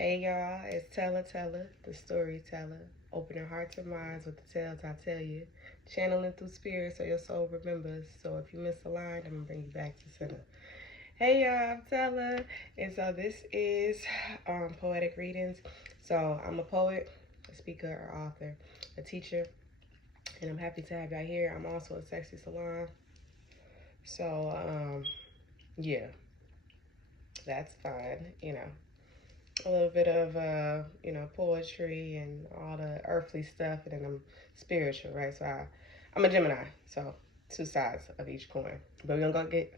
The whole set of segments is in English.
Hey y'all, it's Teller, the storyteller, opening hearts and minds with the tales I tell you, channeling through spirit so your soul remembers. So if you miss a line, I'm gonna bring you back to center. Hey y'all, I'm Teller, and so this is poetic readings. So I'm a poet, a speaker, or author, a teacher, and I'm happy to have y'all here. I'm also a sexy salon. So yeah, that's fine, a little bit of poetry and all the earthly stuff, and then I'm spiritual, right? So I'm a Gemini, so two sides of each coin. But we're gonna get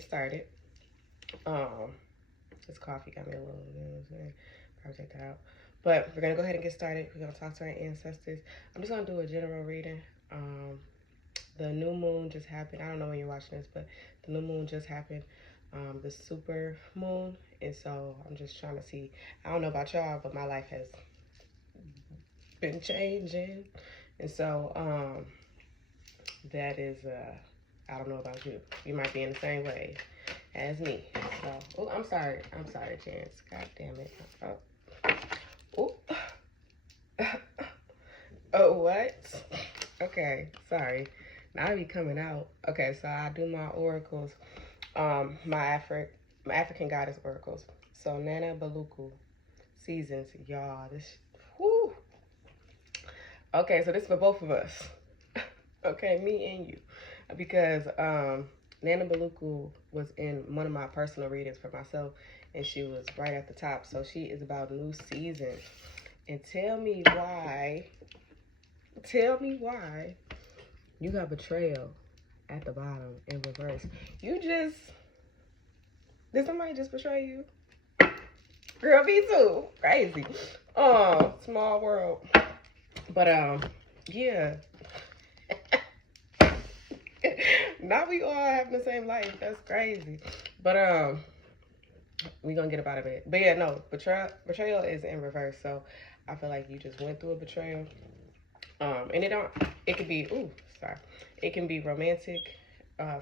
started. This coffee got me a little, probably take that out. But we're gonna go ahead and get started. We're gonna talk to our ancestors. I'm just gonna do a general reading. The new moon just happened. I don't know when you're watching this, but the new moon just happened. The super moon, and so I'm just trying to see. I don't know about y'all, but my life has been changing, and so that is I don't know about you. You might be in the same way as me. So, oh, I'm sorry, Chance. God damn it. Oh, oh, what? Okay, sorry. Now I be coming out. Okay, so I do my oracles. My African goddess oracles. So Nana Baluku seasons, y'all. Whoo. Okay, so this is for both of us. Okay, me and you, because Nana Baluku was in one of my personal readings for myself, and she was right at the top. So she is about new seasons, and tell me why you got betrayal at the bottom in reverse. Did somebody just betray you? Girl, me too. Crazy. Oh, small world. But yeah. Now we all having the same life. That's crazy. But we gonna get up out of it. But yeah, no, betrayal is in reverse. So I feel like you just went through a betrayal. And it could be, it can be romantic,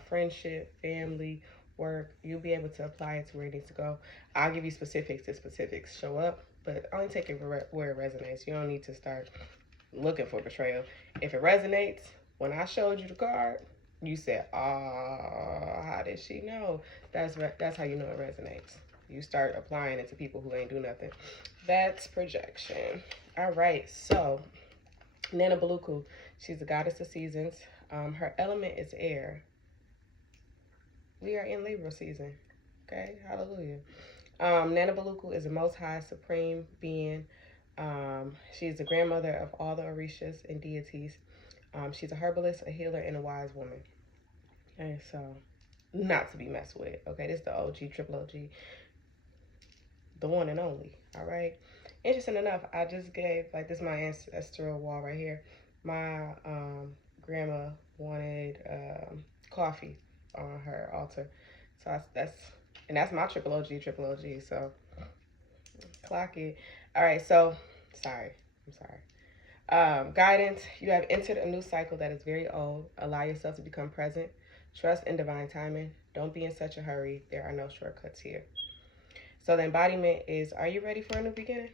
friendship, family, work. You'll be able to apply it to where it needs to go. I'll give you specifics if specifics show up, but only take it where it resonates. You don't need to start looking for betrayal. If it resonates, when I showed you the card, you said, how did she know? That's how you know it resonates. You start applying it to people who ain't do nothing. That's projection. All right, so Nana Baluku, she's the goddess of seasons. Her element is air. We are in Libra season. Okay, hallelujah. Nana Baluku is the most high supreme being. She's the grandmother of all the Orishas and deities. She's a herbalist, a healer, and a wise woman. Okay, so not to be messed with. Okay, this is the OG, triple OG, the one and only. All right. Interesting enough, I just gave, like, this is my ancestral wall right here. My grandma wanted coffee on her altar, so that's my triple OG. So clock it. All right. So I'm sorry. Guidance. You have entered a new cycle that is very old. Allow yourself to become present. Trust in divine timing. Don't be in such a hurry. There are no shortcuts here. So the embodiment is, are you ready for a new beginning?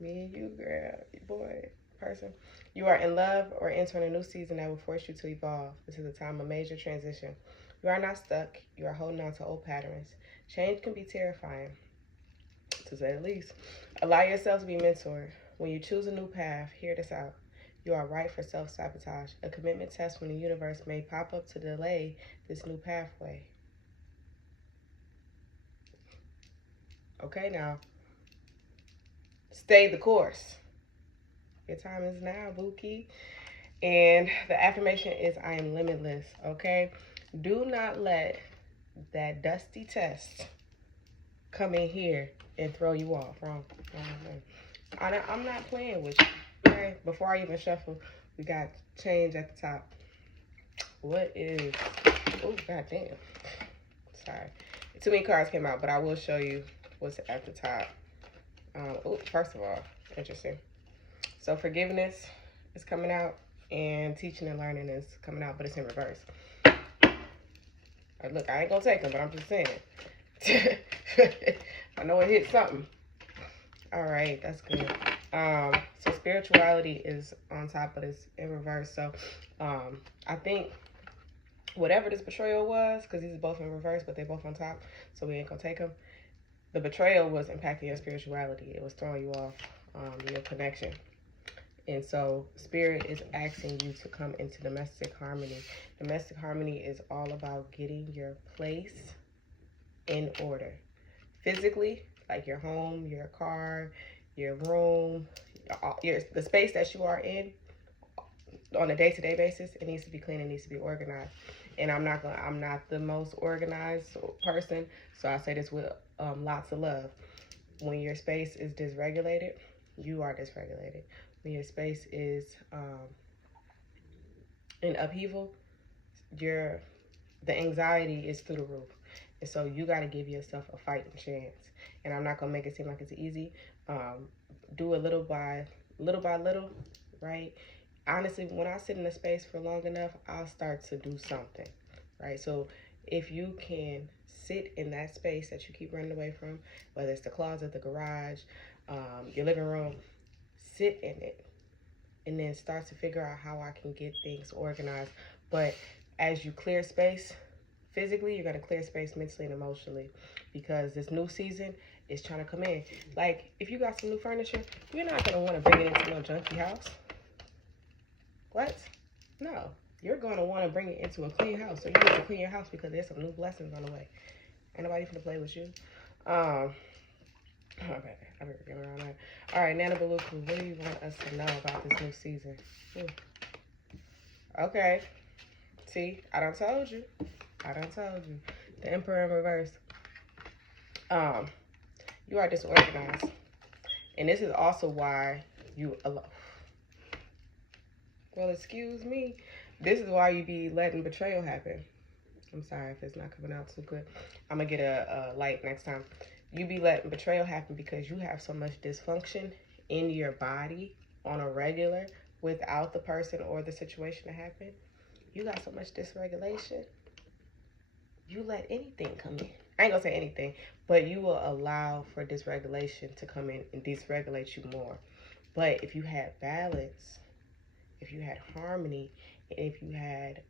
Me and you, girl, boy, person. You are in love or entering a new season that will force you to evolve. This is a time of major transition. You are not stuck. You are holding on to old patterns. Change can be terrifying, to say the least. Allow yourself to be mentored. When you choose a new path, hear this out. You are right for self-sabotage. A commitment test from the universe may pop up to delay this new pathway. Okay, now, stay the course. Your time is now, Buki. And the affirmation is, I am limitless, okay? Do not let that dusty test come in here and throw you off. Wrong. I'm not playing with you, okay? Before I even shuffle, we got change at the top. What is, oh, goddamn. Sorry. Too many cards came out, but I will show you what's at the top. First of all, interesting. So forgiveness is coming out, and teaching and learning is coming out, but it's in reverse. Look, I ain't gonna take them, but I'm just saying. I know it hit something. All right, that's good. So spirituality is on top, but it's in reverse. So I think whatever this betrayal was, because these are both in reverse, but they're both on top, so we ain't gonna take them. The betrayal was impacting your spirituality. It was throwing you off your connection. And so spirit is asking you to come into domestic harmony. Domestic harmony is all about getting your place in order. Physically, like your home, your car, your room, the space that you are in on a day-to-day basis, it needs to be clean, it needs to be organized. And I'm not the most organized person, so I say this with lots of love. When your space is dysregulated, you are dysregulated. When your space is in upheaval, the anxiety is through the roof. And so you got to give yourself a fighting chance. And I'm not going to make it seem like it's easy. Do it little by little, right? Honestly, when I sit in a space for long enough, I'll start to do something, right? So if you can sit in that space that you keep running away from, whether it's the closet, the garage, your living room, sit in it and then start to figure out how I can get things organized. But as you clear space physically, you're going to clear space mentally and emotionally, because this new season is trying to come in. Like, if you got some new furniture, you're not going to want to bring it into no junky house. What? No. You're going to want to bring it into a clean house. So you need to clean your house because there's some new blessings on the way. Ain't nobody finna play with you. Okay, I'm getting around that. All right, Nana Baluku, what do you want us to know about this new season? Okay. See, I done told you. The Emperor in reverse. You are disorganized. And this is also why you well, excuse me. This is why you be letting betrayal happen. I'm sorry if it's not coming out too good. I'm going to get a light next time. You be letting betrayal happen because you have so much dysfunction in your body on a regular without the person or the situation to happen. You got so much dysregulation. You let anything come in. I ain't going to say anything, but you will allow for dysregulation to come in and dysregulate you more. But if you had balance, if you had harmony, if you had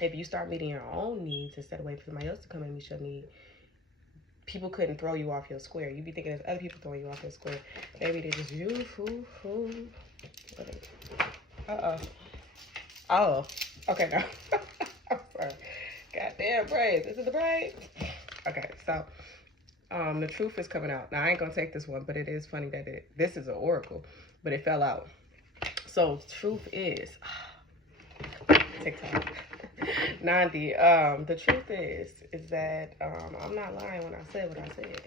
if you start meeting your own needs instead of waiting for somebody else to come and meet your need, people couldn't throw you off your square. You be thinking there's other people throwing you off your square. Maybe they're just you. Oh. Okay, no. I'm sorry. Goddamn braids. Is it the braids? Okay, so the truth is coming out. Now, I ain't going to take this one, but it is funny that this is an oracle, but it fell out. So, truth is... TikTok. Nandi, the truth is that I'm not lying when I said what I said.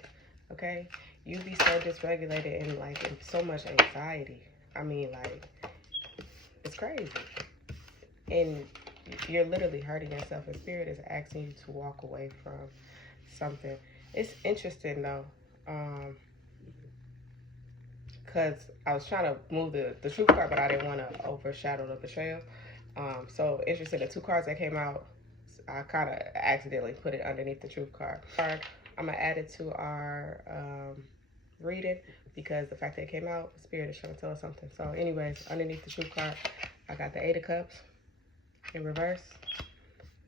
Okay, you be so dysregulated and like in so much anxiety. I mean, like, it's crazy, and you're literally hurting yourself. And spirit is asking you to walk away from something. It's interesting though, because I was trying to move the truth card, but I didn't want to overshadow the betrayal. So interesting, the two cards that came out, I kind of accidentally put it underneath the truth card. I'm gonna add it to our reading because the fact that it came out, spirit is trying to tell us something. So anyways, underneath the truth card, I got the Eight of Cups in reverse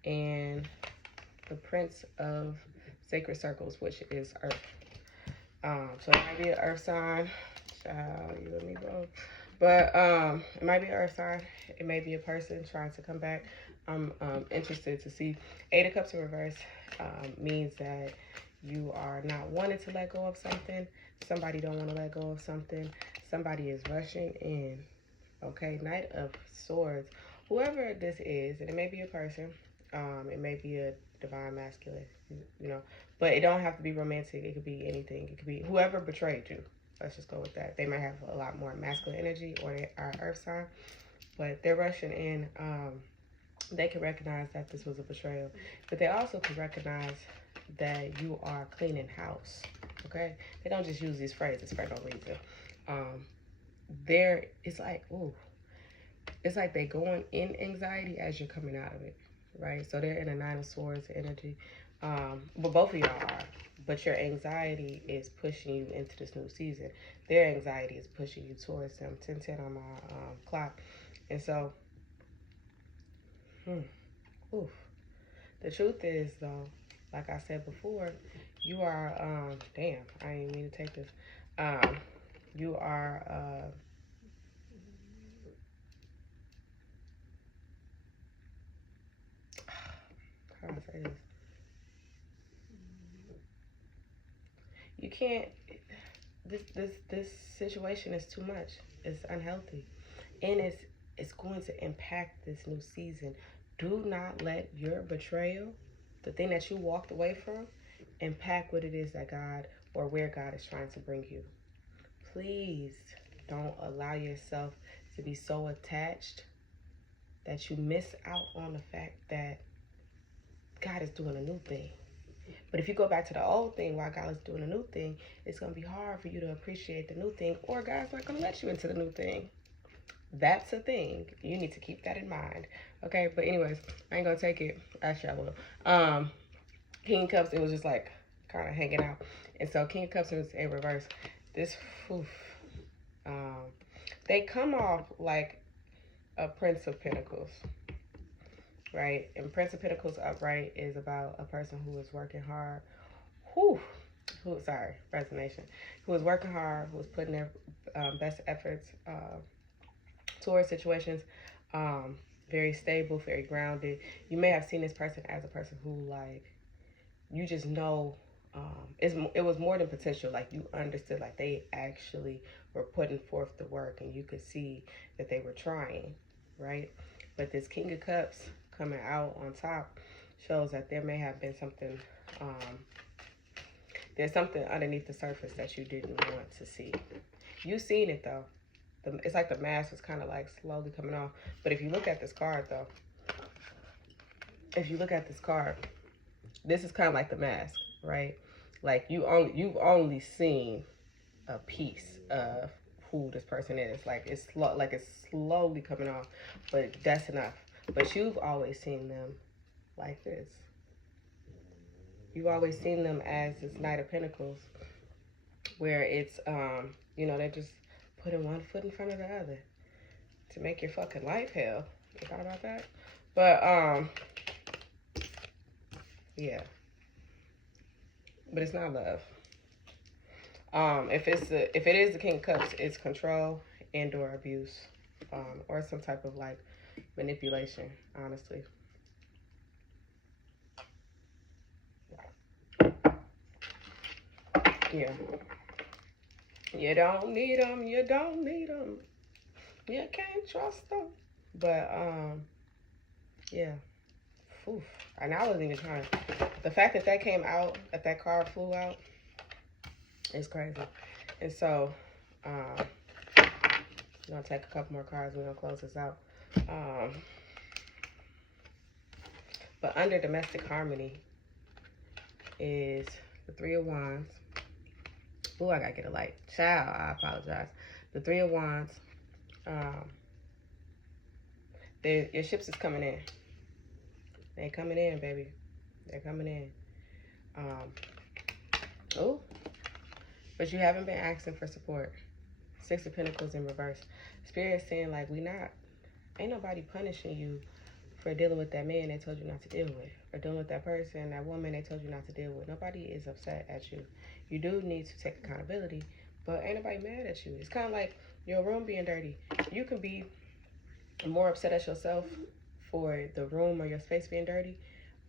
and the Prince of Sacred Circles, which is Earth. So it might be an Earth sign. Child, you and me both. But it might be an Earth sign. It may be a person trying to come back. I'm interested to see. Eight of Cups in reverse means that you are not wanting to let go of something. Somebody don't want to let go of something. Somebody is rushing in. Okay, Knight of Swords. Whoever this is, and it may be a person. It may be a divine masculine, you know. But it don't have to be romantic. It could be anything. It could be whoever betrayed you. Let's just go with that. They might have a lot more masculine energy, or they are Earth sign, but they're rushing in. They can recognize that this was a betrayal, but they also can recognize that you are cleaning house. Okay, they don't just use these phrases for no reason. It's like, ooh, it's like they going in anxiety as you're coming out of it, right? So they're in a Nine of Swords energy, but both of y'all are. but your anxiety is pushing you into this new season. Their anxiety is pushing you towards them. 10:10 on my clock. And so, oof. The truth is, though, like I said before, you are, damn, I didn't mean to take this. You are, how do I say this? You can't, this situation is too much. It's unhealthy. And it's going to impact this new season. Do not let your betrayal, the thing that you walked away from, impact what it is that God or where God is trying to bring you. Please don't allow yourself to be so attached that you miss out on the fact that God is doing a new thing. But if you go back to the old thing while God is doing a new thing, it's going to be hard for you to appreciate the new thing, or God's not going to let you into the new thing. That's a thing. You need to keep that in mind. Okay, but anyways, I ain't gonna take it. Actually, I will. King of Cups, it was just like kind of hanging out. And so King of Cups is in reverse. This, oof, they come off like a Prince of Pentacles, right? And Prince of Pentacles upright is about a person who is working hard. Resignation. Who is working hard, who is putting their best efforts towards situations, very stable, very grounded. You may have seen this person as a person who, like, you just know, it was more than potential. Like, you understood, like, they actually were putting forth the work, and you could see that they were trying, right? But this King of Cups coming out on top shows that there may have been something, there's something underneath the surface that you didn't want to see. You seen it, though. It's like the mask is kind of like slowly coming off. But if you look at this card, though, this is kind of like the mask, right? Like you've only seen a piece of who this person is. Like it's slowly coming off, but that's enough. But you've always seen them like this. You've always seen them as this Knight of Pentacles, where it's they're just putting one foot in front of the other to make your fucking life hell. You thought about that? But yeah. But it's not love. If it is the King of Cups, it's control and or abuse, or some type of like manipulation, honestly. Yeah. You don't need them. You don't need them. You can't trust them. But yeah. Oof. And I wasn't even trying. The fact that came out, that card flew out, is crazy. And so, I'm gonna take a couple more cards. We're gonna close this out. But under domestic harmony is the Three of Wands. Oh, I gotta get a light. Child, I apologize. The Three of Wands. Your ships is coming in. They coming in, baby. They're coming in. Oh, but you haven't been asking for support. Six of Pentacles in reverse. Spirit is saying, like, ain't nobody punishing you for dealing with that man they told you not to deal with, or dealing with that person, that woman they told you not to deal with. Nobody is upset at you. You do need to take accountability, but ain't nobody mad at you. It's kind of like your room being dirty. You can be more upset at yourself for the room or your space being dirty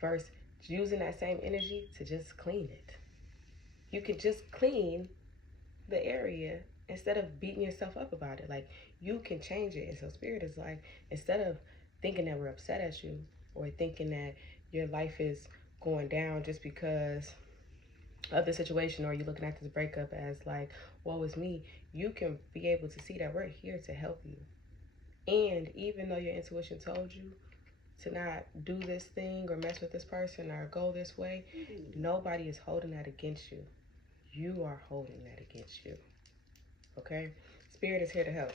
versus using that same energy to just clean it. You could just clean the area instead of beating yourself up about it. Like, you can change it. And so Spirit is like, instead of thinking that we're upset at you, or thinking that your life is going down just because of the situation, or you're looking at this breakup as like, woe is me, you can be able to see that we're here to help you. And even though your intuition told you to not do this thing or mess with this person or go this way, nobody is holding that against you. You are holding that against you. Okay? Spirit is here to help.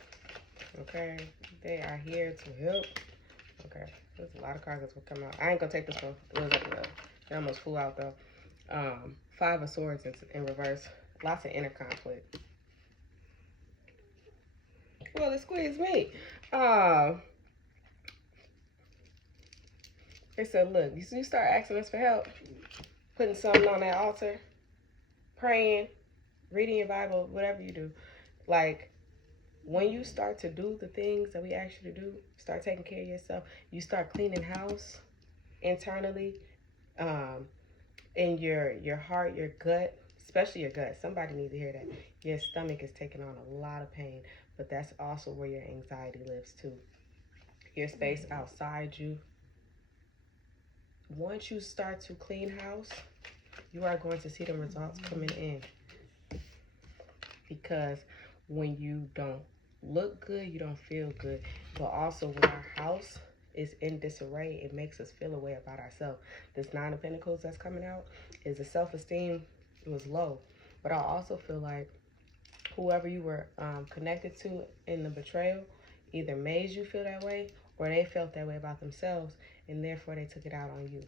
Okay? They are here to help. Okay. There's a lot of cards that will come out. I ain't gonna take this one. It almost flew out though. Five of Swords in reverse. Lots of inner conflict. Well, it squeezed me. They said, look, you start asking us for help, putting something on that altar, praying, reading your Bible, whatever you do. Like, when you start to do the things that we ask you to do, start taking care of yourself, you start cleaning house internally, in your heart, your gut, especially your gut. Somebody needs to hear that. Your stomach is taking on a lot of pain, but that's also where your anxiety lives too. Your space outside you. Once you start to clean house, you are going to see the results coming in. Because when you don't look good, you don't feel good. But also when our house is in disarray, it makes us feel a way about ourselves. This Nine of Pentacles that's coming out is the self-esteem was low. But I also feel like whoever you were connected to in the betrayal either made you feel that way or they felt that way about themselves and therefore they took it out on you.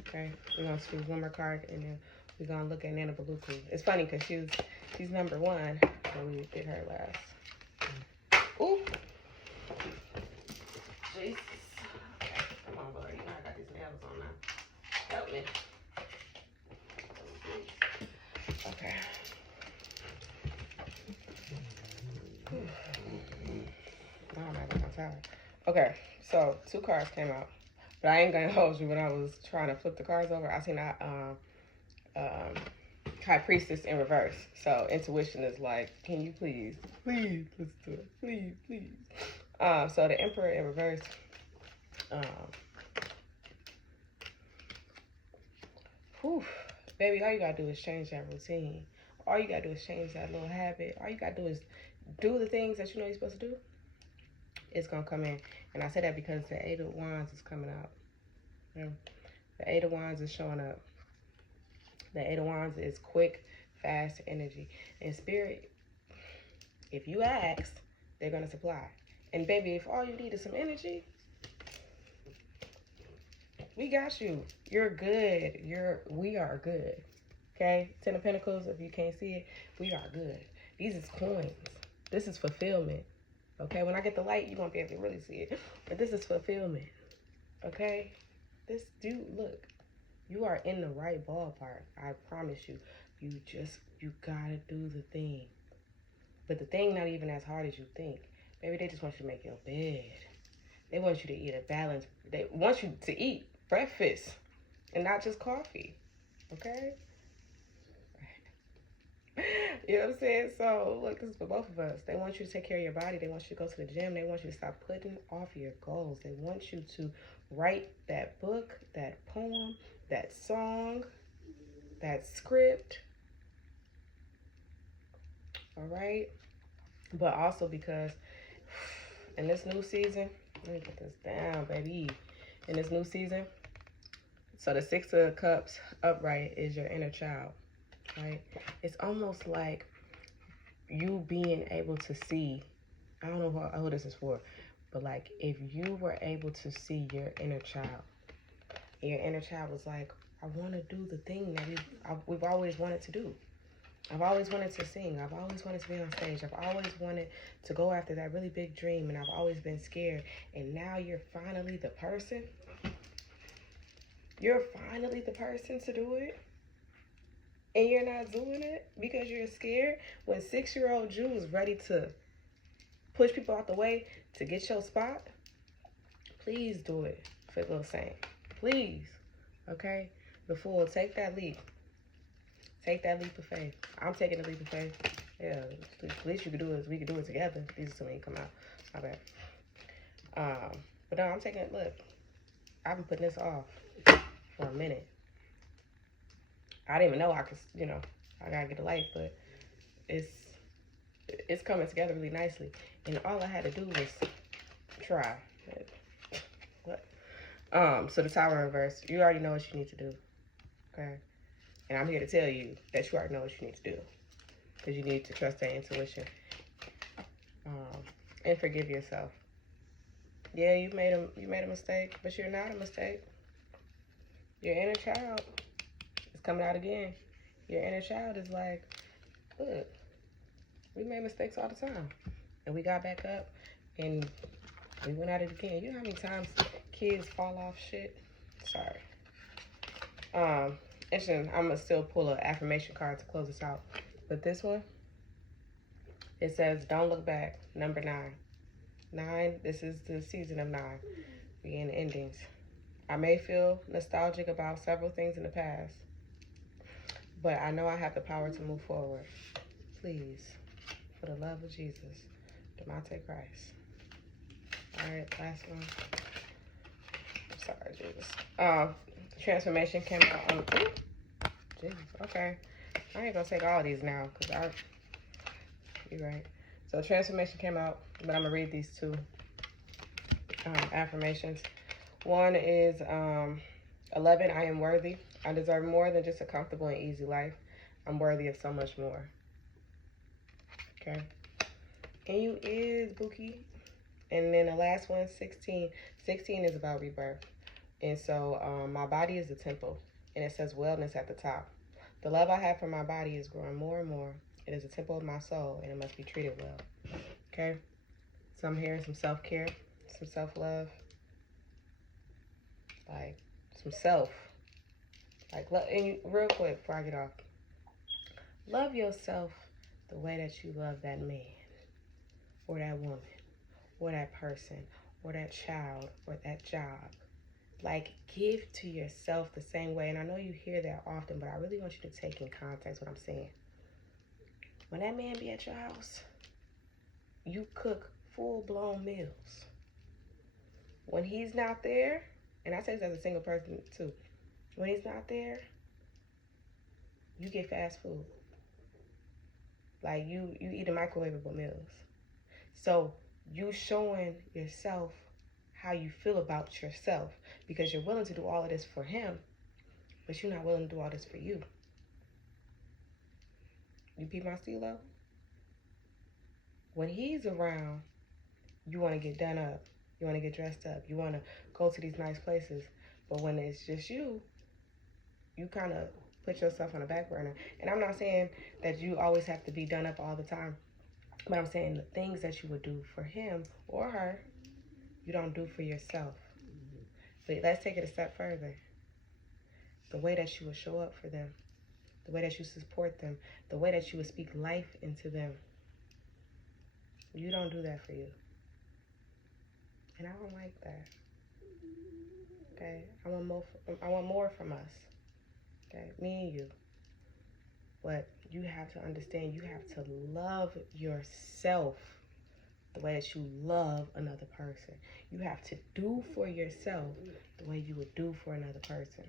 Okay, we're gonna choose one more card and then we're gonna look at Nana Baluku. It's funny because she's number one, so we did her last. Ooh, Jesus. Okay, come on, buddy. You know I got these nails on now. Help me. Okay. Now I'm tired. Okay, so two cards came out. But I ain't gonna hold you when I was trying to flip the cards over. I seen that High Priestess in reverse. So intuition is like, can you please listen to it, please. So the Emperor in reverse. Baby, all you gotta do is change that routine. All you gotta do is change that little habit. All you gotta do is do the things that you know you're supposed to do. It's gonna come in. And I say that because the Eight of Wands is coming out. Yeah. The Eight of Wands is showing up. The Eight of Wands is quick, fast energy. And Spirit, if you ask, they're gonna supply. And baby, if all you need is some energy, we got you. You're good. We are good. Okay? Ten of Pentacles, if you can't see it, we are good. These is coins. This is fulfillment. Okay? When I get the light, you won't be able to really see it. But this is fulfillment. Okay? This dude, look. You are in the right ballpark. I promise you. You gotta do the thing. But the thing not even as hard as you think. Baby, they just want you to make your bed. They want you to eat a balanced. They want you to eat breakfast and not just coffee. Okay? You know what I'm saying? So, look, this is for both of us. They want you to take care of your body. They want you to go to the gym. They want you to stop putting off your goals. They want you to write that book, that poem, that song, that script. All right? But also because in this new season, let me put this down, baby. In this new season, so the Six of Cups upright is your inner child, right? It's almost like you being able to see, I don't know who this is for, but like if you were able to see your inner child, and your inner child was like, I want to do the thing that we've always wanted to do. I've always wanted to sing. I've always wanted to be on stage. I've always wanted to go after that really big dream, and I've always been scared. And now you're finally the person. You're finally the person to do it. And you're not doing it because you're scared. When 6-year-old Jew is ready to push people out the way to get your spot, please do it for Lil Saint. Please. Okay? The Fool, take that leap. Take that leap of faith. I'm taking the leap of faith. Yeah, the least you can do is we can do it together. These two ain't come out. My bad. But no, I'm taking it. Look, I've been putting this off for a minute. I didn't even know I could, I gotta get a life, but it's coming together really nicely. And all I had to do was try. What? So the Tower in reverse, you already know what you need to do. Okay? And I'm here to tell you that you already know what you need to do. Because you need to trust that intuition. And forgive yourself. Yeah, you made a mistake, but you're not a mistake. Your inner child is coming out again. Your inner child is like, look, we made mistakes all the time. And we got back up and we went at it again. You know how many times kids fall off shit? Sorry. Interesting. I'm gonna still pull an affirmation card to close this out. But this one, it says, don't look back. Number 9. 9, this is the season of 9. We in endings. I may feel nostalgic about several things in the past, but I know I have the power to move forward. Please, for the love of Jesus, Demonte Christ. All right, last one. I'm sorry, Jesus. Transformation came out on, Jesus, okay. I ain't gonna take all these now, because you're right. So transformation came out, but I'm gonna read these 2 affirmations. One is 11, I am worthy. I deserve more than just a comfortable and easy life. I'm worthy of so much more. Okay. And you is, Bookie. And then the last one, 16. 16 is about rebirth. And so my body is the temple. And it says wellness at the top. The love I have for my body is growing more and more. It is a temple of my soul, and it must be treated well. Okay? So I'm hearing some self-care, some self-love. Like, some self. Like, and real quick before I get off. Love yourself the way that you love that man, or that woman, or that person, or that child, or that job. Like, give to yourself the same way. And I know you hear that often, but I really want you to take in context what I'm saying. When that man be at your house, you cook full-blown meals. When he's not there, and I say this as a single person too, when he's not there, you get fast food. Like, you eat microwavable meals. So you showing yourself how you feel about yourself, because you're willing to do all of this for him, but you're not willing to do all this for you. You peep my stilo? When he's around, you want to get done up. You want to get dressed up. You want to go to these nice places. But when it's just you kind of put yourself on the back burner. And I'm not saying that you always have to be done up all the time, but I'm saying the things that you would do for him or her, you don't do for yourself. But let's take it a step further. The way that you would show up for them, the way that you support them, the way that you would speak life into them, you don't do that for you. And I don't like that. Okay? I want more from us. Okay? Me and you. But you have to understand, you have to love yourself the way that you love another person. You have to do for yourself the way you would do for another person.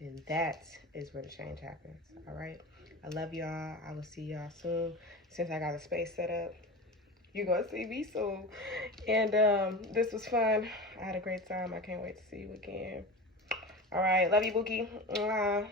And that is where the change happens. All right? I love y'all. I will see y'all soon. Since I got a space set up, you're going to see me soon. And this was fun. I had a great time. I can't wait to see you again. All right. Love you, Bookie. Mwah.